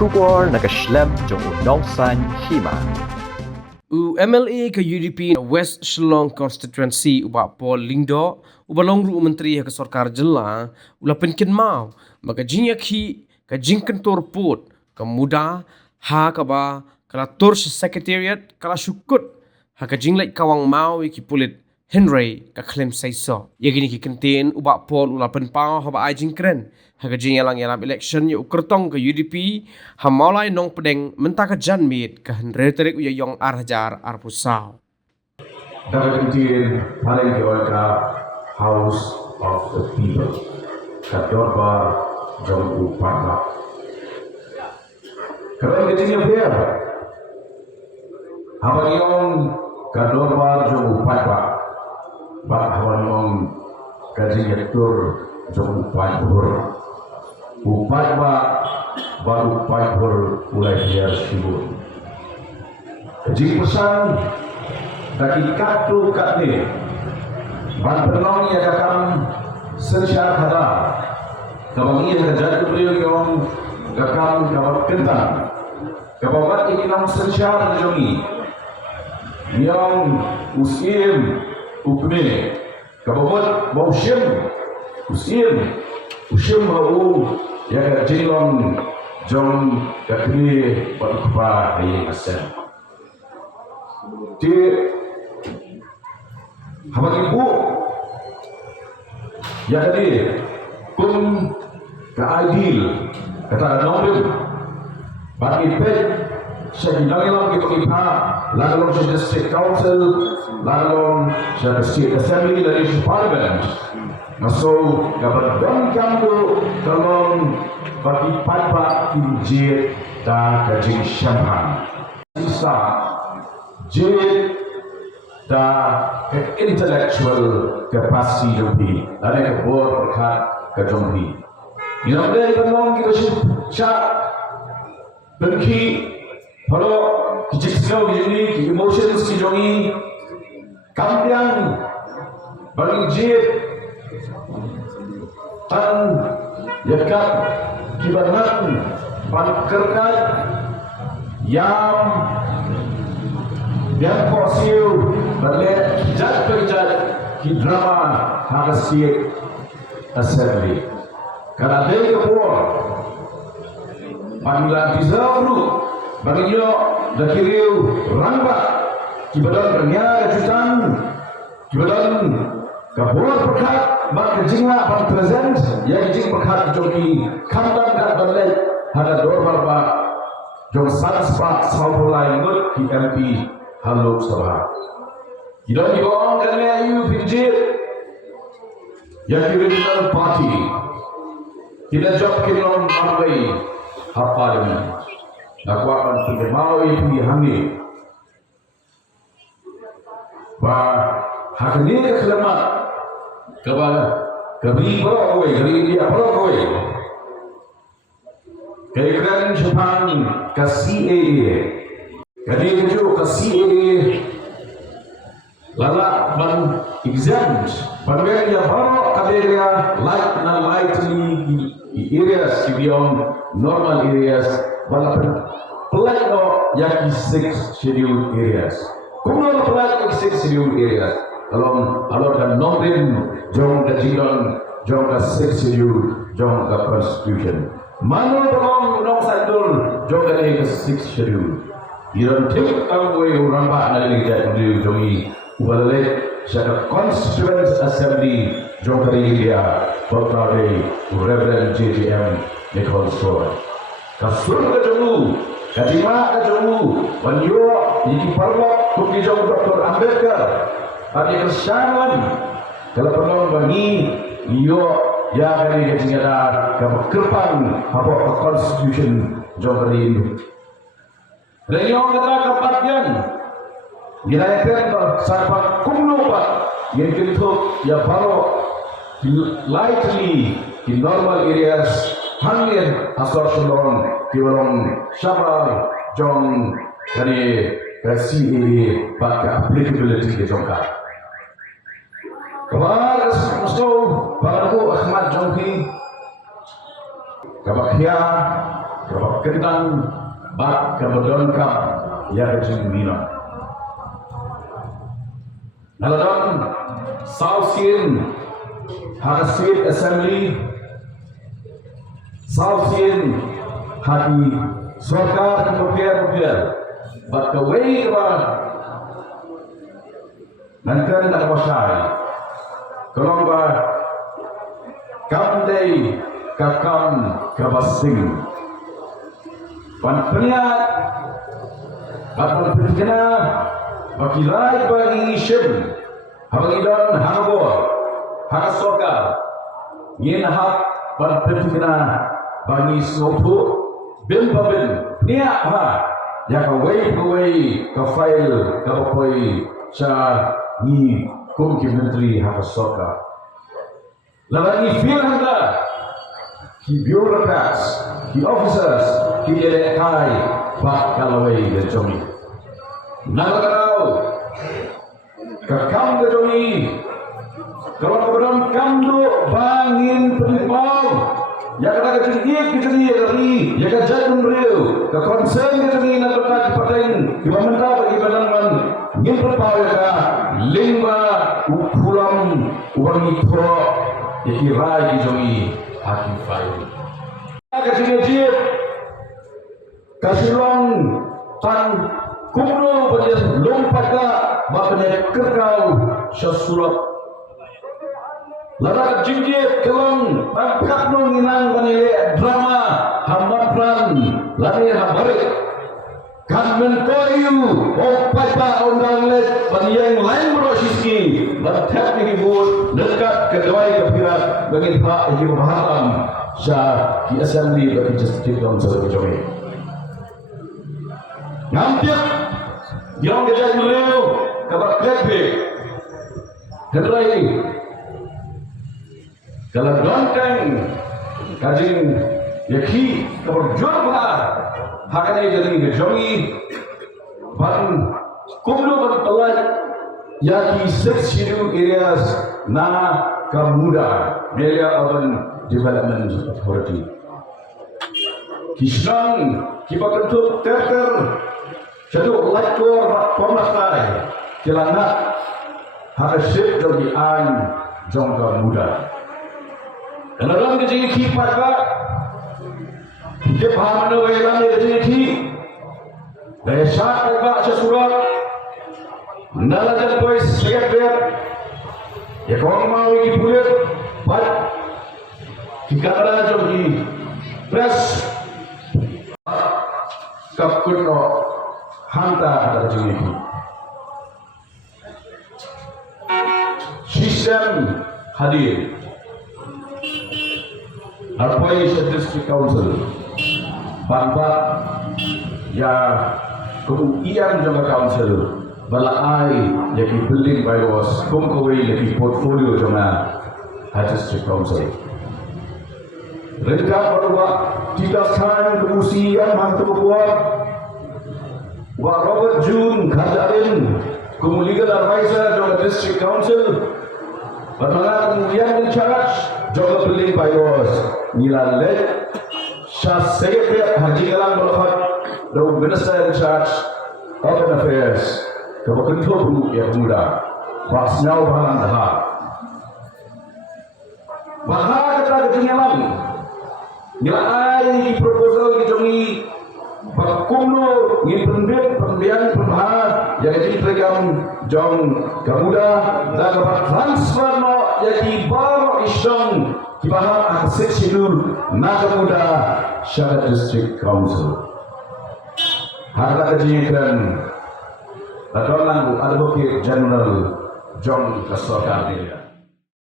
Shubor nakaslem jong unongsan hima. MLA ke UDP West Shillong constituency uba Paul Lingdo uba longru menteri ke sarkar jela ula penkin mau maka jinya ki ke jingken torput ke muda ha ka ba kala tor secretariat kala syukut ha ke jinglek kawang mau ki pulit Henry ka claim say so yagini ki kenten uba Paul ula penpau ha ba ai jingkren ha ke jinya lang yalam election yu kertong ke UDP ha maulai nong pedeng mentaka janmit ke Henry terik uya yong arhajar arpusau Dapat kejadian paling keluarga House of the People Kadorba Jom Upama. Kalau kejadian biar apa yang Kadorba Jom Upama, bak hawan yang kejadian tur Jom Upama, Upama baru Upama mulai biar sibuk. Kejadian pesan bagi kartu katni ban penong ia kakam sensyar hada kabang ia kejadian beliau yang kakam kabang kentang kabang ini nam sensyar jongi yang usim ukme kabang bausim usim bau ya kejilong jom kakni berkupa ayat asal di Habat ibu ya tadi pun keadil kata nomor bagi pet saya bilang gitu ipa lalu saya state council lalu saya state assembly dari parliament masuk dapat bangkang tu kalau bagi papa kinjit dan kajing syamhan bisa jit da intellectual capacity jombi ada ke bor berkat ke jombi yang ada penolong kita syak bengki kalau kicik-kicik ini emotions ki jongi kampiang bagi jit tan yakat kibanat pankerkat yang posiu berlet kijat kerjat ki drama harus assembly karena dia kepor panggilan bizarru bagio dakiriu rangba kibadan berniaga jutan kibadan kepor perkat bak kejingla bak present ya kejing perkat jogi kamdan dan berlet ada dor barba jom satspat saulai ngut ki MP Halo Sabah. Kita diorang kerana you fikir yang original party. Kita job kita orang mampai apa dengan aku akan fikir mau ini hangi. Bah hak ni keselamat kepada kebiri berapa dia berapa kerana Jepang kasih jadi itu kasih lala ban exams banyak ya baru kaderia light na lightly areas beyond normal areas walaupun pelan yang 6 scheduled areas kumno pelan 6 scheduled areas kalau dan nombrin jong kajian jong ka 6 scheduled jong ka constitution manu tolong nong sadul jong ka 6 scheduled Iran take away Uramba Nalija di Jongi Ubalale Shaka Constituent Assembly Jongkari India Portale Reverend JTM Nicole Store Kasur ke Jongu Katima ke Jongu Banyo Yiki Parwa Kuki Jong Dr. Ambedkar Pati Kesyaman Kalau penolong bagi Iyo Ya kali kejingada Kekerpan Apa Constitution Jongkari India Lenyong kata kepatian Dilahirkan sahabat kumlupat yang bentuk ya baru lightly in normal areas hangir asal sulon kiwalong syabal jong dari kasi baka applicability ke jongka kabar musuh baraku Ahmad Jongki kabakya kebakendang bak kebedongkap ya kejeng minum. Naladon South Sin Hasil Assembly South Sin hati Sarkar kemudian bak kewei kebak nanti nak wasai kalau bah kamdei kakam kabasing panpeniat atau penjena bagi rai bagi isim bagi don hangor hakasoka yin hak panpeniat bagi snopu bin niat ha ya kawai kafail kapoi sa ni kumki menteri hakasoka lawan feel handa ki bureaucrats ki officers ki kai bak kalawai de jomi nagarau kakam de jomi kalau kamdo bangin penipau ya kata kecil dari ya kejadian real ke concern dari nak berkat paten di pemerintah bagi badan ngin penipau ya ka lima ukulam uang itu ikirai di jomi hakim fail kecil kasilong tan kumno bagian lompat ka makanya kerkau sesurat lara jinjit kelong angkat no nginang banile drama hamapran lari habare kan menkoyu opapa undang let baniyang lain merosiski batak ni bud dekat kedai kepirat bagi pak ibu baharam sa ki assembly bagi justice council jomi nampik yang kejadian beliau kabar krepe kedai kalau donteng kajing yakhi kabar jual hakane jadi jomi ban kumlo ban telat yaki 6 schedule areas na kamuda Melia Urban Development Authority kisang kibakentuk terter satu lakor pemasai kelana harusip dari an jongga muda dalam kejadian kipat pak kita paham dalam kejadian dari saat pak sesurat nalajan boys sekalian ya kau mau ikut bulat pat kita ada jadi press kapkuno hanta dari ini sistem hadir Arpai District Council Bangbat ya kemudian juga council balai jadi building bylaws kumkawai jadi portfolio juga District Council rencana bahwa tidak kan kemusian mantu buat wa Robert June Kajarin legal advisor juga District Council bagaimana kemudian in charge juga building bylaws nilai let Shah Secretary Haji Galang Balakhat the Minister in charge Urban Affairs kebekentul dulu ya muda pasnyau bahan dah bahaya kata ketinggalan nilai proposal dijongi Kumno ni pembian pemahar jadi program jong kemuda dan transfer no jadi baru isong kibahar aset sidul na kemuda Syarat District Council harga kejikan Adonang Advocate General John Kasoka